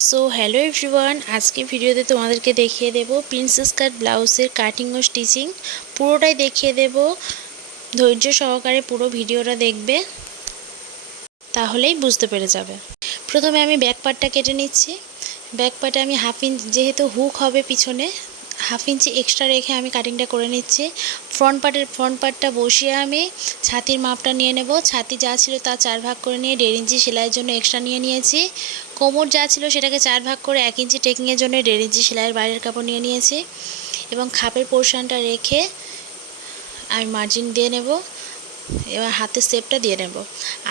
So hello everyone, আজকে ভিডিওতে তোমাদেরকে দেখিয়ে দেব প্রিন্সেস কাট ব্লাউজের কাটিং ও স্টিচিং। পুরোটাই দেখিয়ে দেব, ধৈর্য সহকারে পুরো ভিডিওটা দেখবে, তাহলেই বুঝতে পেরে যাবে। প্রথমে আমি ব্যাক পার্টটা কেটে নিচ্ছি। ব্যাক পার্টে আমি হাফ ইঞ্চ, যেহেতু হুক হবে পিছনে, হাফ ইঞ্চি এক্সট্রা রেখে আমি কাটিংটা করে নিচ্ছি। ফ্রন্ট পার্টটা বসিয়ে আমি ছাতির মাপটা নিয়ে নেব। ছাতি যা ছিল তা 4 ভাগ করে নিয়ে 1.5 ইঞ্চি সেলাইয়ের জন্য এক্সট্রা নিয়ে নিয়েছি। কোমর যা ছিল সেটাকে 4 ভাগ করে 1 ইঞ্চি টেকিংয়ের জন্য 1.5 ইঞ্চি সেলাইয়ের বাইরের কাপড় নিয়ে নিয়েছি এবং খাপের পোর্শনটা রেখে আমি মার্জিন দিয়ে নেব। এবার হাতের শেপটা দিয়ে নেব।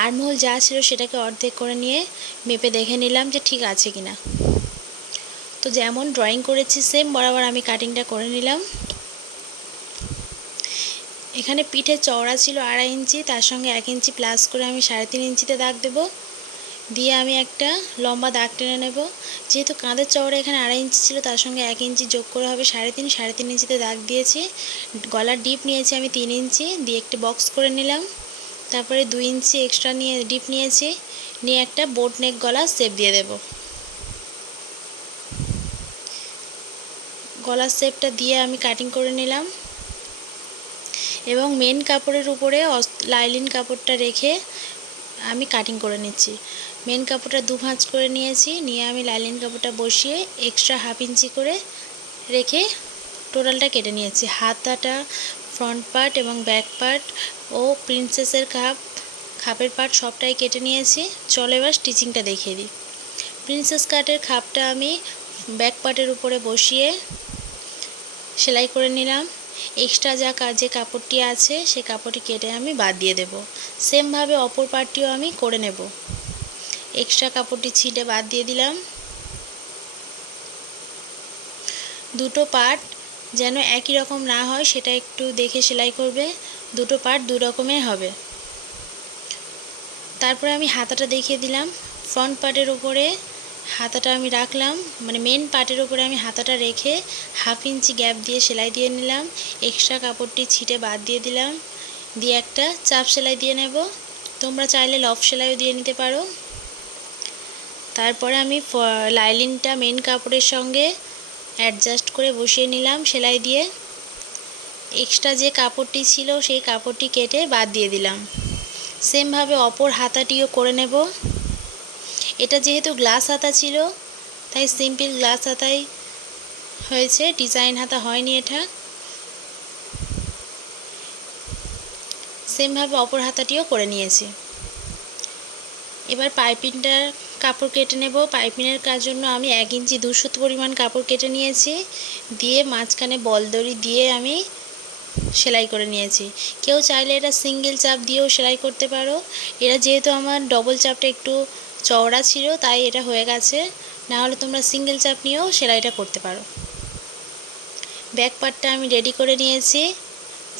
আর্মহোল যা ছিল সেটাকে অর্ধেক করে নিয়ে মেপে দেখে নিলাম যে ঠিক আছে কিনা। তো যেমন ড্রয়িং করেছি সেম বরাবর আমি কাটিংটা করে নিলাম। এখানে পিঠে চওড়া ছিল 2.5 ইঞ্চি, তার সঙ্গে 1 ইঞ্চি প্লাস করে আমি 3.5 ইঞ্চিতে দাগ দেব। দিয়ে আমি একটা লম্বা দাগ টেনে নেব। যেহেতু কাঁধের চওড়া এখানে 2.5 ইঞ্চি ছিল, তার সঙ্গে 1 ইঞ্চি যোগ করে হবে 3.5 ইঞ্চিতে দাগ দিয়েছি। গলার ডিপ নিয়েছি আমি 3 ইঞ্চি, দিয়ে একটা বক্স করে নিলাম। তারপরে 2 ইঞ্চি এক্সট্রা নিয়ে ডিপ নিয়েছি, নিয়ে একটা বোট নেক গলার শেপ দিয়ে দেব। গলার শেপটা দিয়ে আমি কাটিং করে নিলাম এবং মেন কাপড়ের উপরে লাইলিন কাপড়টা রেখে আমি কাটিং করে নিচ্ছি। মেন কাপড়টা 2 ভাঁজ করে নিয়েছি, নিয়ে আমি লাইলিন কাপড়টা বসিয়ে এক্সট্রা হাফ ইঞ্চি করে রেখে টোটালটা কেটে নিয়েছি। হাতাটা, ফ্রন্ট পার্ট এবং ব্যাক পার্ট ও প্রিন্সেসের খাপের পার্ট সবটাই কেটে নিয়েছি। চলো এবার স্টিচিংটা দেখিয়ে দিই। প্রিন্সেস কাটের খাপটা আমি ব্যাক পার্টের উপরে বসিয়ে সেলাই করে নিলাম। এক্সট্রা যে কাপড়টি আছে সেই কাপড়টি কেটে আমি বাদ দিয়ে দেব। সেমভাবে অপর পার্টটিও আমি করে নেব। এক্সট্রা কাপড়টি ছিঁড়ে বাদ দিয়ে দিলাম। দুটো পার্ট যেন একই রকম না হয় সেটা একটু দেখে সেলাই করবে। দুটো পার্ট দু রকমের হবে। তারপরে আমি হাতাটা দেখিয়ে দিলাম। ফ্রন্ট পার্টের উপরে হাতাটা আমি রাখলাম, মানে মেন পার্টের উপরে আমি হাতাটা রেখে হাফ ইঞ্চি গ্যাপ দিয়ে সেলাই দিয়ে নিলাম। এক্সট্রা কাপড়টি ছিটে বাদ দিয়ে দিলাম, দিয়ে একটা চাপ সেলাই দিয়ে নেব। তোমরা চাইলে লফ সেলাইও দিয়ে নিতে পারো। তারপরে আমি লাইলিনটা মেন কাপড়ের সঙ্গে অ্যাডজাস্ট করে বসিয়ে নিলাম সেলাই দিয়ে। এক্সট্রা যে কাপড়টি ছিল সেই কাপড়টি কেটে বাদ দিয়ে দিলাম। সেমভাবে অপর হাতাটিও করে নেব। এটা যেহেতু গ্লাস হাতা ছিল তাই সিম্পল গ্লাস হাতাই হয়েছে, ডিজাইন হাতা হয়নি এটা। সেমভাবে অপর হাতাটিও করে নিয়েছি। এবার পাইপিংটার কাপড় কেটে নেব। পাইপিংয়ের কাজ জন্য আমি 1 ইঞ্চি 2 সুত পরিমাণ কাপড় কেটে নিয়েছি, দিয়ে মাঝখানে বল দড়ি দিয়ে আমি সেলাই করে নিয়েছি। কেউ চাইলে এটা সিঙ্গেল চাপ দিয়েও সেলাই করতে পারো। এটা যেহেতু আমার ডবল চাপটা একটু চওড়া ছিল তাই এটা হয়ে গেছে, না হলে তোমরা সিঙ্গেল চাপ নিয়েও সেলাইটা করতে পারো। ব্যাক পার্টটা আমি রেডি করে নিয়েছি।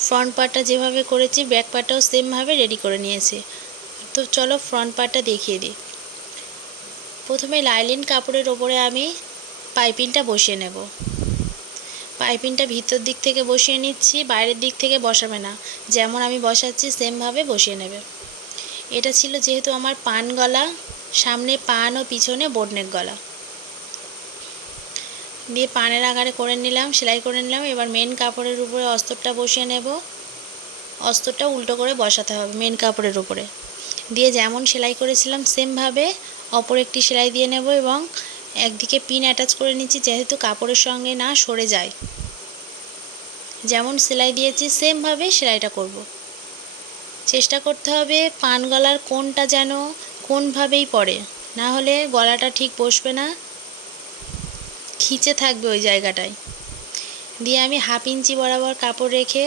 ফ্রন্ট পার্টটা যেভাবে করেছি ব্যাক পার্টটাও সেমভাবে রেডি করে নিয়েছি। তো চলো ফ্রন্ট পার্টটা দেখিয়ে দিই। প্রথমে লাইলিন কাপড়ের ওপরে আমি পাইপিংটা বসিয়ে নেব। পাইপিংটা ভিতর দিক থেকে বসিয়ে নিচ্ছি, বাইরের দিক থেকে বসাবে না। যেমন আমি বসাচ্ছি সেমভাবে বসিয়ে নেবে। এটা ছিল যেহেতু আমার পান গলা, সামনে পান ও পিছনে বোটনেক গলা, দিয়ে পানের আকারে করে নিলাম, সেলাই করে নিলাম। এবার মেন কাপড়ের উপরে অস্তরটা বসিয়ে নেব। অস্তরটা উল্টো করে বসাতে হবে মেন কাপড়ের উপরে, দিয়ে যেমন সেলাই করেছিলাম সেমভাবে অপর একটি সেলাই দিয়ে নেব এবং একদিকে পিন অ্যাটাচ করে নিচ্ছি যেহেতু কাপড়ের সঙ্গে না সরে যায়। যেমন সেলাই দিয়েছি সেমভাবে সেলাইটা করব। চেষ্টা করতে হবে পান গলার কোণটা যেন কোনভাবেই পড়ে, না হলে গলাটা ঠিক বসবে না, খিচে থাকবে ওই জায়গাটায়। দিয়ে আমি হাফ ইঞ্চি বরাবর কাপড় রেখে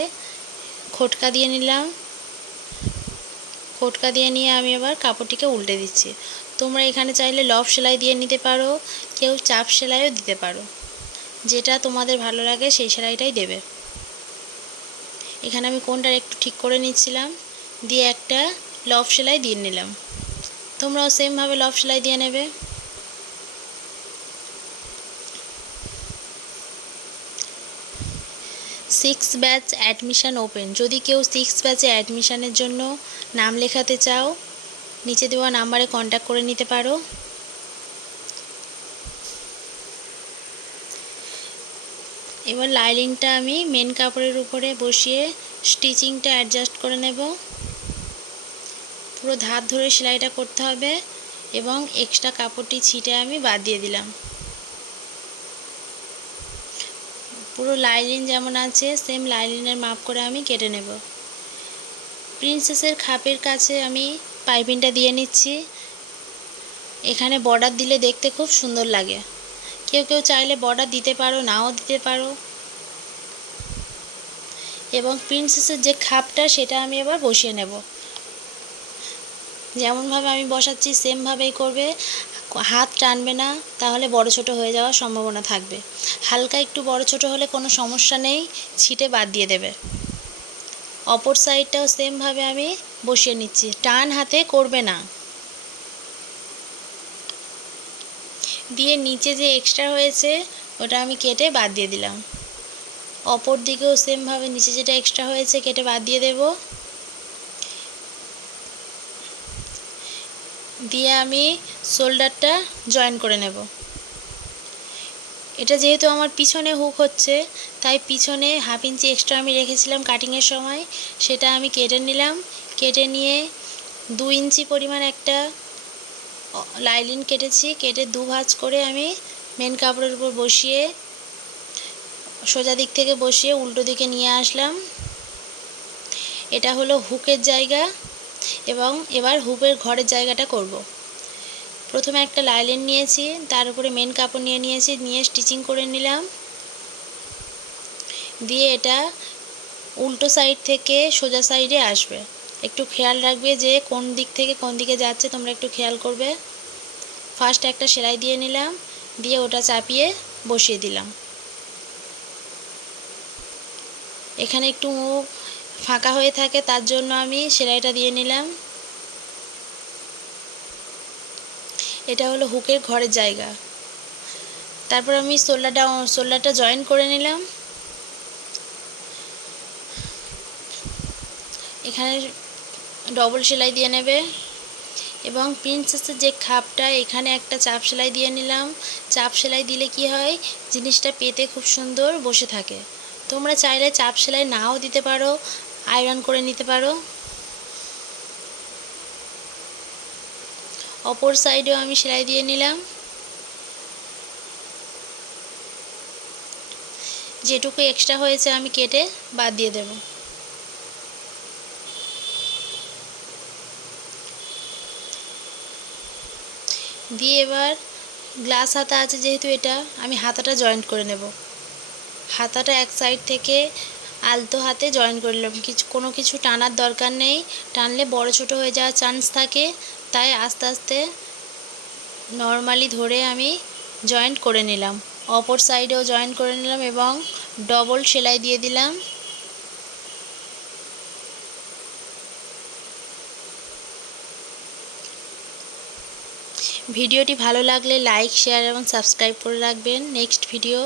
খোটকা দিয়ে নিলাম। খোটকা দিয়ে নিয়ে আমি এবার কাপড়টিকে উল্টে দিচ্ছি। তোমরা এখানে চাইলে লফ সেলাই দিয়ে নিতে পারো, কেউ চাপ সেলাইও দিতে পারো, যেটা তোমাদের ভালো লাগে সেই সেলাইটাই দেবে। এখানে আমি কোনটা একটু ঠিক করে নিচ্ছিলাম, দিয়ে একটা লফ সেলাই দিয়ে নিলাম। তোমরাও সেমভাবে লফ সেলাই দিয়ে নেবে। Six batch admission open. যদি কেউ 6 ব্যাচে অ্যাডমিশানের জন্য নাম লেখাতে চাও, নিচে দেওয়া নাম্বারে কন্ট্যাক্ট করে নিতে পারো। এবার লাইনিংটা আমি মেন কাপড়ের উপরে বসিয়ে স্টিচিংটা অ্যাডজাস্ট করে নেব। পুরো ধার ধরে সেলাইটা করতে হবে এবং এক্সট্রা কাপড়টি ছিটে আমি বাদ দিয়ে দিলাম। পুরো লাইনিং যেমন আছে সেম লাইনিংয়ের মাপ করে আমি কেটে নেব। প্রিন্সেসের খাপের কাছে আমি পাইপিংটা দিয়ে নিচ্ছি। এখানে বর্ডার দিলে দেখতে খুব সুন্দর লাগে। কেউ কেউ চাইলে বর্ডার দিতে পারো, নাও দিতে পারো। এবং প্রিন্সেসের যে খাপটা সেটা আমি এবার বসিয়ে নেব। যেমনভাবে আমি বসাচ্ছি সেমভাবেই করবে, হাত টানবে না, তাহলে বড় ছোট হয়ে যাওয়ার সম্ভাবনা থাকবে। হালকা একটু বড় ছোট হলে কোনো সমস্যা নেই, ছিটে বাদ দিয়ে দেবে। অপর সাইডটাও সেমভাবে আমি বসিয়ে নিচ্ছি, টান হাতে করবে না। দিয়ে নিচে যে এক্সট্রা হয়েছে ওটা আমি কেটে বাদ দিয়ে দিলাম। অপর দিকেও সেমভাবে নিচে যেটা এক্সট্রা হয়েছে কেটে বাদ দিয়ে দেব। দিয়ে আমি শোল্ডারটা জয়েন করে নেব। এটা যেহেতু আমার পিছনে হুক হচ্ছে, তাই পিছনে 1/2 ইঞ্চি এক্সট্রা আমি রেখেছিলাম কাটিংয়ের সময়, সেটা আমি কেটে নিলাম। কেটে নিয়ে 2 ইঞ্চি পরিমাণ একটা লাইনিং কেটেছি, কেটে 2 ভাঁজ করে আমি মেন কাপড়ের উপর বসিয়ে সোজা দিক থেকে বসিয়ে উল্টো দিকে নিয়ে আসলাম। এটা হলো হুকের জায়গা এবং এবার হুকের ঘরের জায়গাটা করব। প্রথমে একটা লাইনিং নিয়েছি, তার উপরে মেন কাপড় নিয়েছি, নিয়ে স্টিচিং করে নিলাম। দিয়ে এটা উল্টো সাইড থেকে সোজা সাইডে আসবে। একটু খেয়াল রাখবে যে কোন দিক থেকে কোন দিকে যাচ্ছে, তোমরা একটু খেয়াল করবে। ফার্স্ট একটা সেলাই দিয়ে নিলাম, দিয়ে ওটা চাপিয়ে বসিয়ে দিলাম। এখানে একটু ফাঁকা হয়ে থাকে, তার জন্য আমি সেলাইটা দিয়ে নিলাম। এটা হলো হুকের ঘরের জায়গা। তারপর আমি শোল্ডারটা জয়েন করে নিলাম। এখানে ডবল সেলাই দিয়ে নেবে এবং প্রিন্সেসের যে খাপটা এখানে একটা চাপ সেলাই দিয়ে নিলাম। চাপ সেলাই দিলে কি হয়, জিনিসটা পেতে খুব সুন্দর বসে থাকে। তোমরা চাইলে চাপ সেলাই নাও দিতে পারো, আয়রন করে নিতে পারো। অপর সাইডেও আমি সেলাই দিয়ে নিলাম। যেটুকু এক্সট্রা হয়েছে আমি কেটে বাদ দিয়ে দেব। দিয়ে এবার গ্লাস হাতা আছে যেহেতু, এটা আমি হাতাটা জয়েন্ট করে নেব। হাতাটা এক সাইড থেকে আলতো হাতে জয়েন করে নিলাম। কোনো কিছু টানার দরকার নেই, টানলে বড় ছোট হয়ে যাওয়ার চান্স থাকে। তাই আস্তে আস্তে নর্মালি ধরে আমি জয়েন্ট করে নিলাম। অপর সাইডেও জয়েন করে নিলাম এবং ডবল সেলাই দিয়ে দিলাম। ভিডিওটি ভালো লাগলে লাইক, শেয়ার এবং সাবস্ক্রাইব করে রাখবেন নেক্সট ভিডিও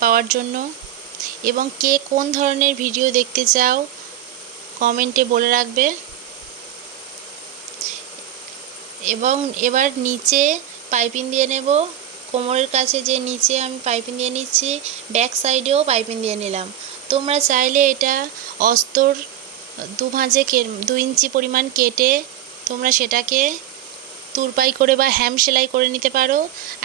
পাওয়ার জন্য। এবং কে কোন ধরনের ভিডিও দেখতে চাও কমেন্টে বলে রাখবে। এবং এবার নিচে পাইপিং দিয়ে নেব। কোমরের কাছে যে নিচে আমি পাইপিং দিয়ে নিচ্ছি, ব্যাক সাইডেও পাইপিং দিয়ে নিলাম। তোমরা চাইলে এটা অস্তর 2 ভাঁজে 2 ইঞ্চি পরিমাণ কেটে তোমরা সেটাকে তুরপাই করে বা হ্যাম সেলাই করে নিতে পারো।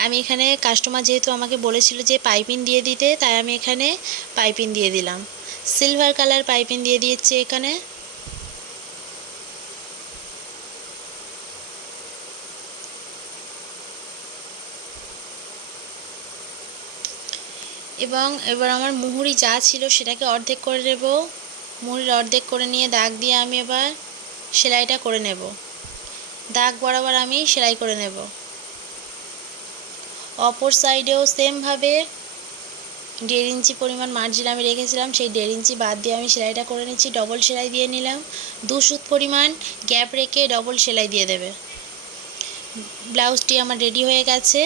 আমি এখানে কাস্টমার যেহেতু আমাকে বলেছিল যে পাইপিং দিয়ে দিতে, তাই আমি এখানে পাইপিং দিয়ে দিলাম। সিলভার কালার পাইপিং দিয়ে দিয়েছি এখানে। এবং এবার আমার মুহুরি যা ছিল সেটাকে অর্ধেক করে নেব। মুহুরির অর্ধেক করে নিয়ে দাগ দিয়ে আমি এবার সেলাইটা করে নেব। দাগ বরাবর আমি সেলাই করে নেব। অপর সাইডেও সেমভাবে 1.5 ইঞ্চি পরিমাণ মার্জিন আমি রেখেছিলাম, সেই 1.5 ইঞ্চি বাদ দিয়ে আমি সেলাইটা করে নিচ্ছি। ডবল সেলাই দিয়ে নিলাম। 2 সুত পরিমাণ গ্যাপ রেখে ডবল সেলাই দিয়ে দেবে। ব্লাউজটি আমার রেডি হয়ে গেছে।